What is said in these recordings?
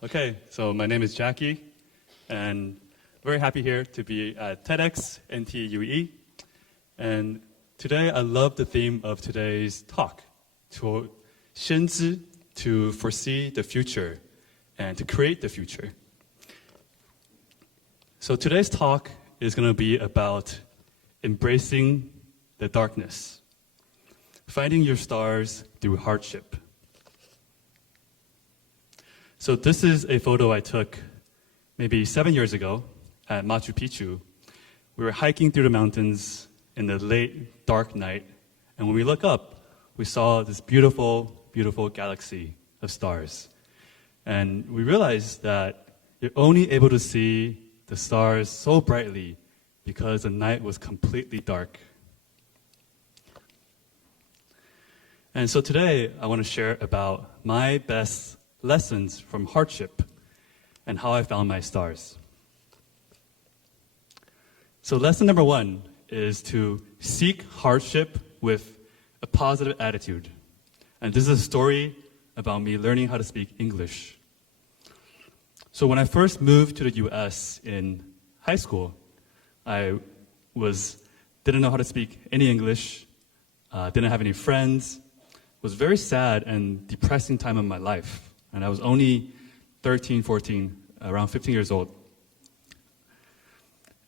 Okay, so my name is Jacky, and very happy here to be at TEDxNTUE. And today I love the theme of today's talk, 先知, to foresee the future and to create the future. So today's talk is going to be about embracing the darkness, finding your stars through hardship. So this is a photo I took maybe 7 years ago at Machu Picchu. We were hiking through the mountains in the late, dark night, and when we look up, we saw this beautiful, beautiful galaxy of stars. And we realized that you're only able to see the stars so brightly because the night was completely dark. And so today, I want to share about my best lessons from hardship and how I found my stars. So lesson number 1 is to seek hardship with a positive attitude. And this is a story about me learning how to speak English. So when I first moved to the US in high school, I didn't know how to speak any English, didn't have any friends, was very sad and depressing time of my life. And I was only 13, 14, around 15 years old.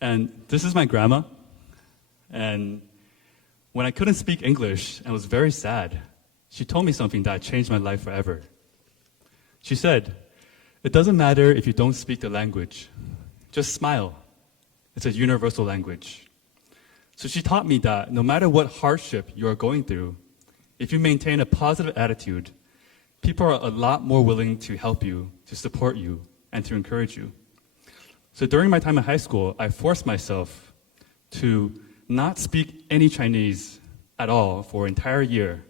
And this is my grandma. And when I couldn't speak English and was very sad, she told me something that changed my life forever. She said, "It doesn't matter if you don't speak the language. Just smile. It's a universal language." So she taught me that no matter what hardship you are going through, if you maintain a positive attitude, people are a lot more willing to help you, to support you, and to encourage you. So during my time in high school, I forced myself to not speak any Chinese at all for an entire year.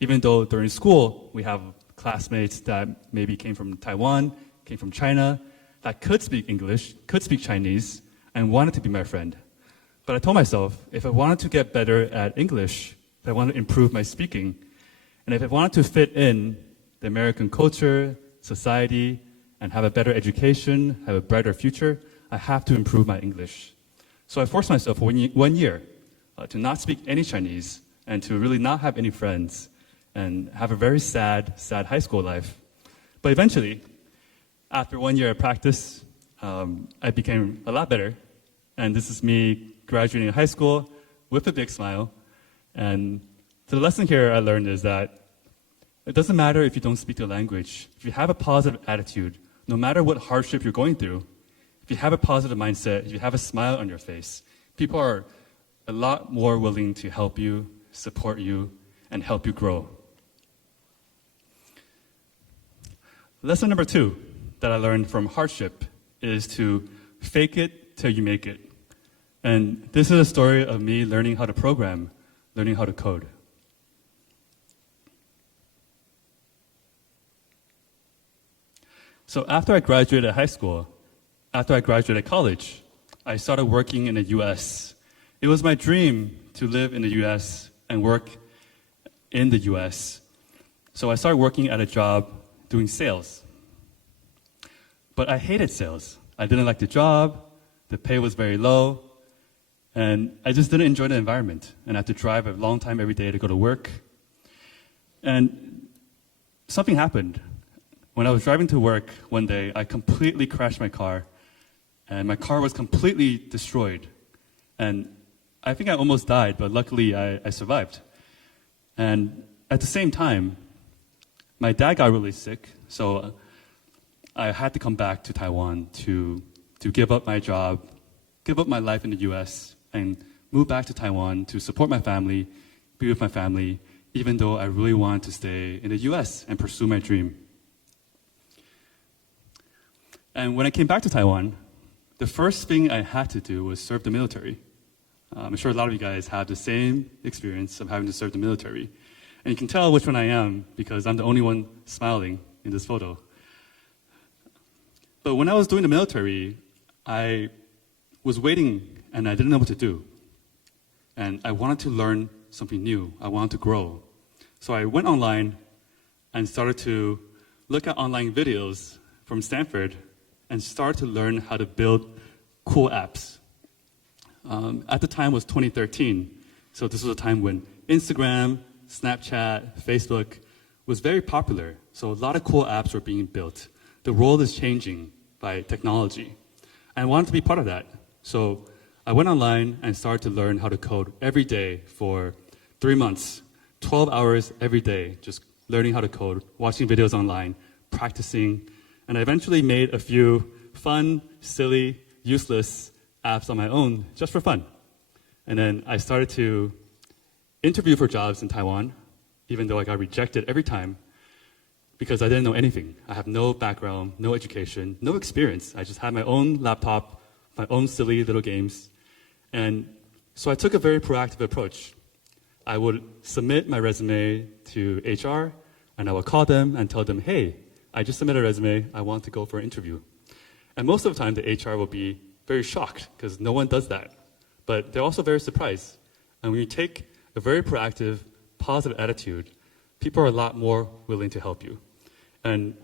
Even though during school, we have classmates that maybe came from Taiwan, came from China, that could speak English, could speak Chinese, and wanted to be my friend. But I told myself, if I wanted to get better at English, if I wanted to improve my speaking, and if I wanted to fit in the American culture, society, and have a better education, have a brighter future, I have to improve my English. So I forced myself for 1 year to not speak any Chinese and to really not have any friends and have a very sad high school life. But eventually, after 1 year of practice, I became a lot better. And this is me graduating high school with a big smile. And the lesson here I learned is that it doesn't matter if you don't speak the language. If you have a positive attitude, no matter what hardship you're going through, if you have a positive mindset, if you have a smile on your face, people are a lot more willing to help you, support you, and help you grow. Lesson number 2 that I learned from hardship is to fake it till you make it. And this is a story of me learning how to program, learning how to code. So after I graduated high school, after I graduated college, I started working in the US. It was my dream to live in the US and work in the US. So I started working at a job doing sales. But I hated sales. I didn't like the job, the pay was very low, and I just didn't enjoy the environment. And I had to drive a long time every day to go to work. And something happened. When I was driving to work one day, I completely crashed my car, and my car was completely destroyed. And I think I almost died, but luckily I survived. And at the same time, my dad got really sick, so I had to come back to Taiwan to give up my job, give up my life in the US, and move back to Taiwan to support my family, be with my family, even though I really wanted to stay in the US and pursue my dream. And when I came back to Taiwan, the first thing I had to do was serve the military. I'm sure a lot of you guys have the same experience of having to serve the military. And you can tell which one I am because I'm the only one smiling in this photo. But when I was doing the military, I was waiting and I didn't know what to do. And I wanted to learn something new. I wanted to grow. So I went online and started to look at online videos from Stanford and started to learn how to build cool apps. At the time was 2013, so this was a time when Instagram, Snapchat, Facebook was very popular. So a lot of cool apps were being built. The world is changing by technology. And I wanted to be part of that. So I went online and started to learn how to code every day for 3 months, 12 hours every day, just learning how to code, watching videos online, practicing. And I eventually made a few fun, silly, useless apps on my own just for fun. And then I started to interview for jobs in Taiwan, even though I got rejected every time because I didn't know anything. I have no background, no education, no experience. I just had my own laptop, my own silly little games. And so I took a very proactive approach. I would submit my resume to HR, and I would call them and tell them, hey, I just submitted a resume, I want to go for an interview. And most of the time, the HR will be very shocked, because no one does that. But they're also very surprised. And when you take a very proactive, positive attitude, people are a lot more willing to help you. And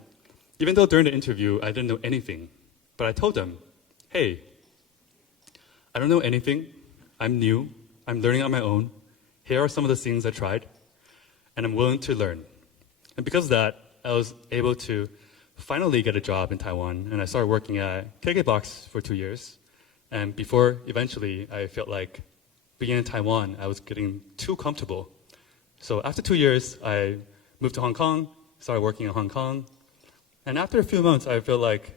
even though during the interview, I didn't know anything, but I told them, hey, I don't know anything, I'm new, I'm learning on my own, here are some of the things I tried, and I'm willing to learn. And because of that, I was able to finally get a job in Taiwan, and I started working at KKBox for 2 years. And before, eventually, I felt like being in Taiwan, I was getting too comfortable. So after 2 years, I moved to Hong Kong, started working in Hong Kong. And after a few months, I felt like,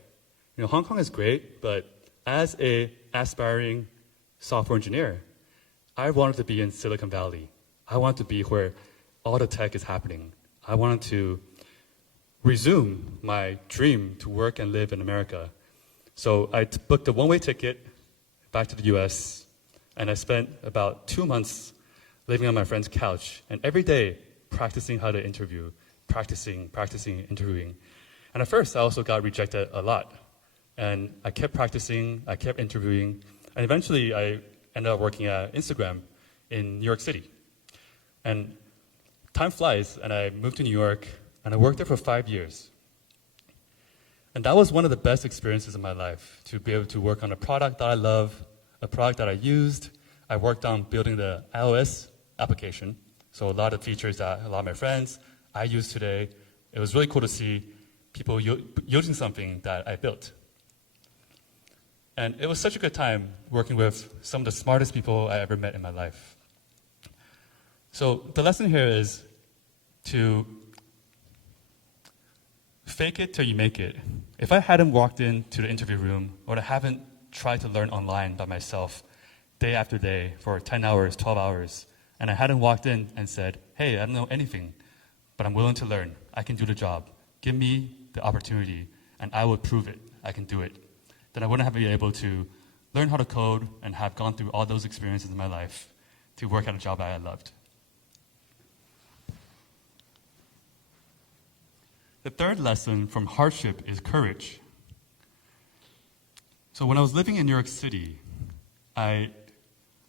Hong Kong is great, but as an aspiring software engineer, I wanted to be in Silicon Valley. I wanted to be where all the tech is happening. I wanted to resume my dream to work and live in America. So I booked a one-way ticket back to the US, and I spent about 2 months living on my friend's couch, and every day practicing how to interview, practicing, interviewing. And at first, I also got rejected a lot. And I kept practicing, I kept interviewing, and eventually I ended up working at Instagram in New York City. And time flies, and I moved to New York, and I worked there for 5 years. And that was one of the best experiences in my life, to be able to work on a product that I love, a product that I used. I worked on building the iOS application, so a lot of features that a lot of my friends I use today. It was really cool to see people using something that I built. And it was such a good time working with some of the smartest people I ever met in my life. So the lesson here is to fake it till you make it. If I hadn't walked into the interview room, or I haven't tried to learn online by myself day after day for 10 hours, 12 hours, and I hadn't walked in and said, hey, I don't know anything, but I'm willing to learn. I can do the job. Give me the opportunity, and I will prove it. I can do it. Then I wouldn't have been able to learn how to code and have gone through all those experiences in my life to work at a job I loved. The third lesson from hardship is courage. So when I was living in New York City, I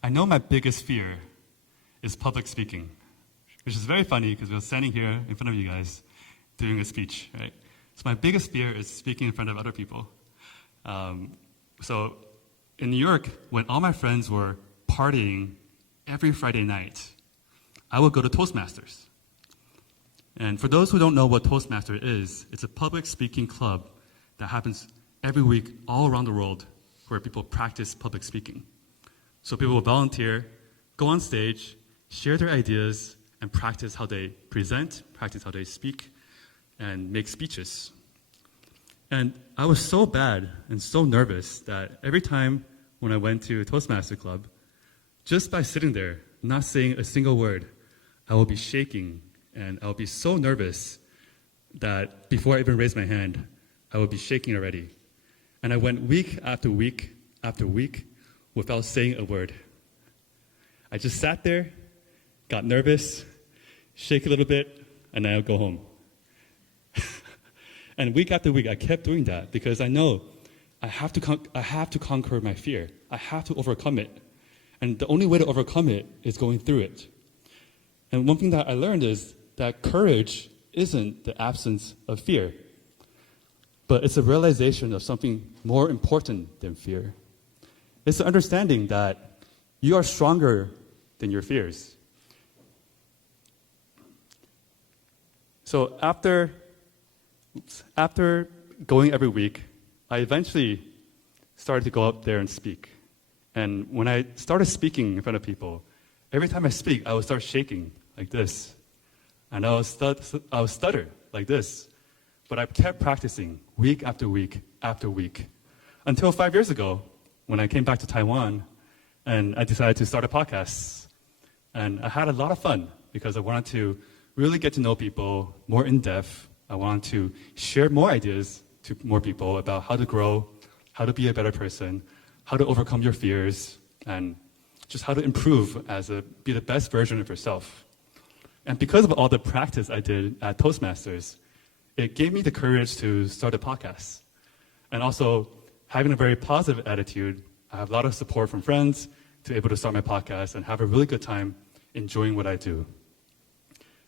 know my biggest fear is public speaking, which is very funny because we were standing here in front of you guys doing a speech, right? So my biggest fear is speaking in front of other people. So in New York, when all my friends were partying every Friday night, I would go to Toastmasters. And for those who don't know what Toastmaster is, it's a public speaking club that happens every week all around the world where people practice public speaking. So people will volunteer, go on stage, share their ideas, and practice how they present, practice how they speak, and make speeches. And I was so bad and so nervous that every time when I went to a Toastmaster club, just by sitting there, not saying a single word, I will be shaking, and I will be so nervous that before I even raised my hand, I would be shaking already. And I went week after week after week without saying a word. I just sat there, got nervous, shake a little bit, and then I'll go home. And week after week, I kept doing that because I know I have to conquer my fear. I have to overcome it. And the only way to overcome it is going through it. And one thing that I learned is that courage isn't the absence of fear. but it's a realization of something more important than fear. It's the understanding that you are stronger than your fears. So after going every week, I eventually started to go up there and speak. And when I started speaking in front of people, every time I speak, I would start shaking like this. And I would stutter like this. But I kept practicing week after week after week. Until 5 years ago, when I came back to Taiwan, and I decided to start a podcast. And I had a lot of fun because I wanted to really get to know people more in depth. I wanted to share more ideas to more people about how to grow, how to be a better person, how to overcome your fears, and just how to improve be the best version of yourself. And because of all the practice I did at Toastmasters, it gave me the courage to start a podcast. And also, having a very positive attitude, I have a lot of support from friends to be able to start my podcast and have a really good time enjoying what I do.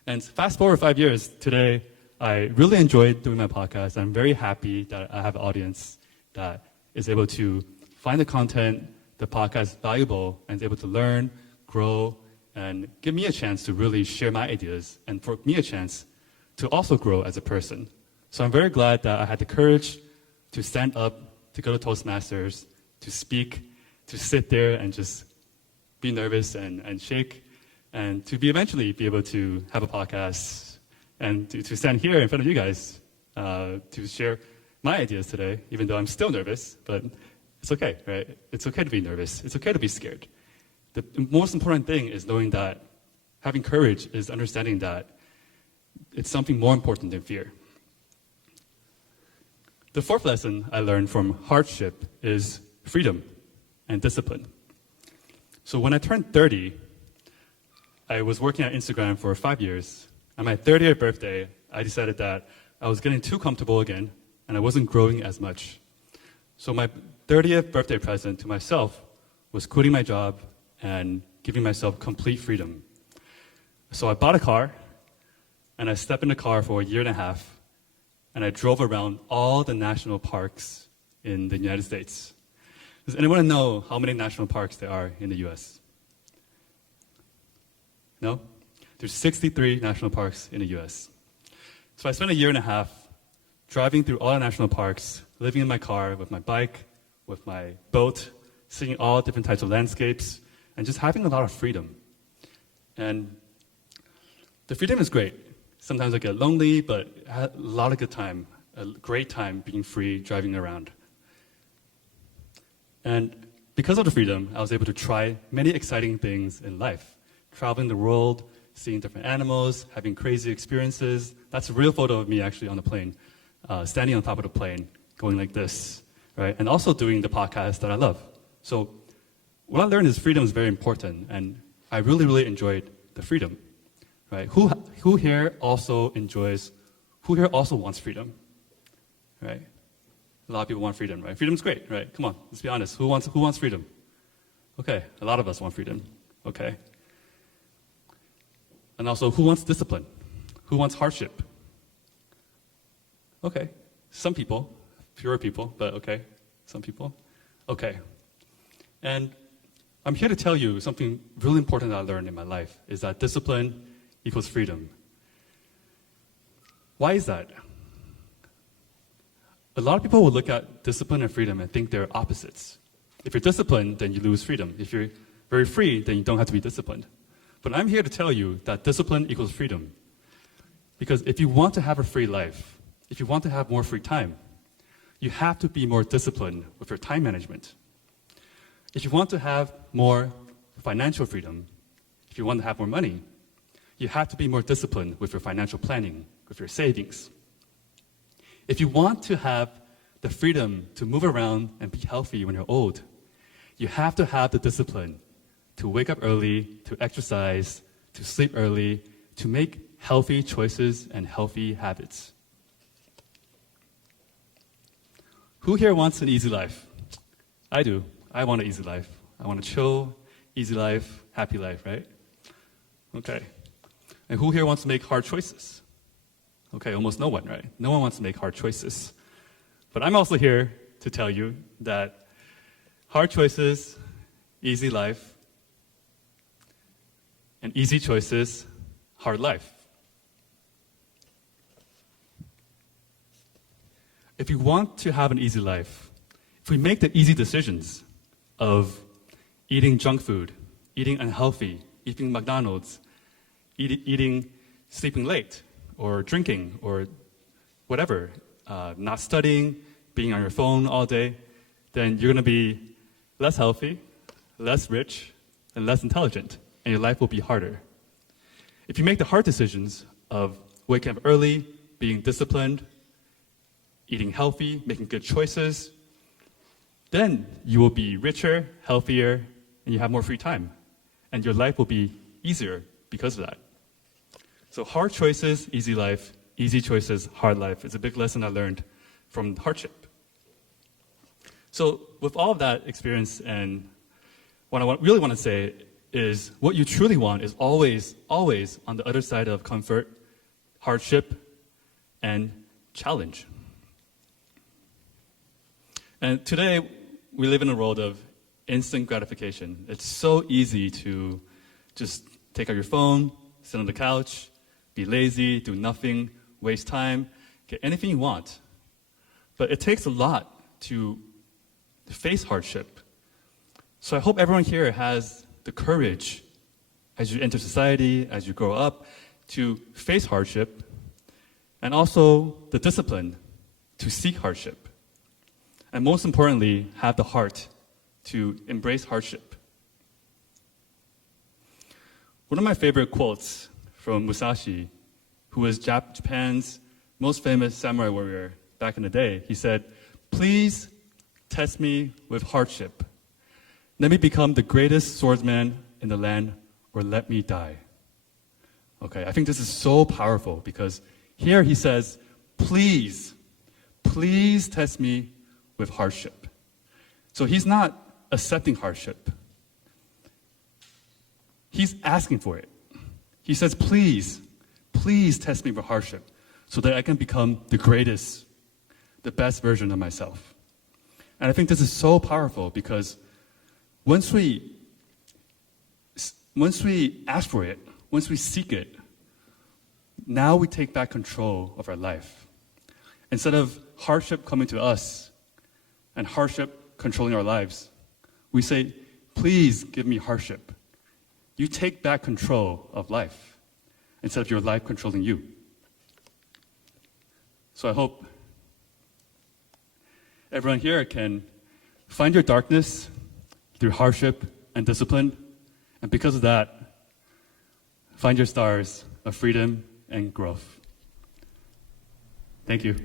And fast forward 5 years, today, I really enjoyed doing my podcast. I'm very happy that I have an audience that is able to find the content, the podcast valuable, and is able to learn, grow, and give me a chance to really share my ideas, and for me a chance to also grow as a person. So I'm very glad that I had the courage to stand up, to go to Toastmasters, to speak, to sit there and just be nervous and shake, and to eventually be able to have a podcast and to stand here in front of you guys to share my ideas today, even though I'm still nervous, but it's okay, right? It's okay to be nervous. It's okay to be scared. The most important thing is knowing that having courage is understanding that it's something more important than fear. The fourth lesson I learned from hardship is freedom and discipline. So when I turned 30, I was working at Instagram for 5 years. On my 30th birthday, I decided that I was getting too comfortable again, and I wasn't growing as much. So my 30th birthday present to myself was quitting my job and giving myself complete freedom. So I bought a car, and I stepped in the car for a year and a half, and I drove around all the national parks in the United States. Does anyone know how many national parks there are in the US? No? There's 63 national parks in the US. So I spent a year and a half driving through all the national parks, living in my car with my bike, with my boat, seeing all different types of landscapes, and just having a lot of freedom. And the freedom is great. Sometimes I get lonely, but I had a lot of good time, a great time being free, driving around. And because of the freedom, I was able to try many exciting things in life. Traveling the world, seeing different animals, having crazy experiences. That's a real photo of me actually on the plane, standing on top of the plane, going like this, right? And also doing the podcast that I love. So what I learned is freedom is very important, and I really, really enjoyed the freedom, right? Who here also wants freedom, right? A lot of people want freedom, right? Freedom's great, right? Come on, let's be honest. Who wants freedom? Okay, a lot of us want freedom, okay? And also, who wants discipline? Who wants hardship? Okay, some people, fewer people, but okay, some people. Okay, and I'm here to tell you something really important that I learned in my life, is that discipline equals freedom. Why is that? A lot of people will look at discipline and freedom and think they're opposites. If you're disciplined, then you lose freedom. If you're very free, then you don't have to be disciplined. But I'm here to tell you that discipline equals freedom. Because if you want to have a free life, if you want to have more free time, you have to be more disciplined with your time management. If you want to have more financial freedom, if you want to have more money, you have to be more disciplined with your financial planning, with your savings. If you want to have the freedom to move around and be healthy when you're old, you have to have the discipline to wake up early, to exercise, to sleep early, to make healthy choices and healthy habits. Who here wants an easy life? I do. I want an easy life. I want a chill, easy life, happy life, right? Okay. And who here wants to make hard choices? Okay, almost no one, right? No one wants to make hard choices. But I'm also here to tell you that hard choices, easy life, and easy choices, hard life. If you want to have an easy life, if we make the easy decisions of eating junk food, eating unhealthy, eating McDonald's, sleeping late, or drinking, or whatever, not studying, being on your phone all day, then you're going to be less healthy, less rich, and less intelligent, and your life will be harder. If you make the hard decisions of waking up early, being disciplined, eating healthy, making good choices, then you will be richer, healthier, and you have more free time. And your life will be easier because of that. So hard choices, easy life. Easy choices, hard life. It's a big lesson I learned from Hardship. So with all of that experience, and what I really want to say is what you truly want is always, always on the other side of comfort, hardship, and challenge. And today, we live in a world of instant gratification. It's so easy to just take out your phone, sit on the couch, be lazy, do nothing, waste time, get anything you want. But it takes a lot to face hardship. So I hope everyone here has the courage as you enter society, as you grow up, to face hardship, and also the discipline to seek hardship. And most importantly, have the heart to embrace hardship. One of my favorite quotes from Musashi, who was Japan's most famous samurai warrior back in the day, he said, "Please test me with hardship. Let me become the greatest swordsman in the land, or let me die." Okay, I think this is so powerful because here he says, please test me with hardship. So he's not accepting hardship. He's asking for it. He says, please test me with hardship so that I can become the greatest, the best version of myself. And I think this is so powerful because once we ask for it, once we seek it, now we take back control of our life. Instead of hardship coming to us and hardship controlling our lives, we say, please give me hardship. You take back control of life instead of your life controlling you. So I hope everyone here can find your darkness through hardship and discipline, and because of that, find your stars of freedom and growth. Thank you.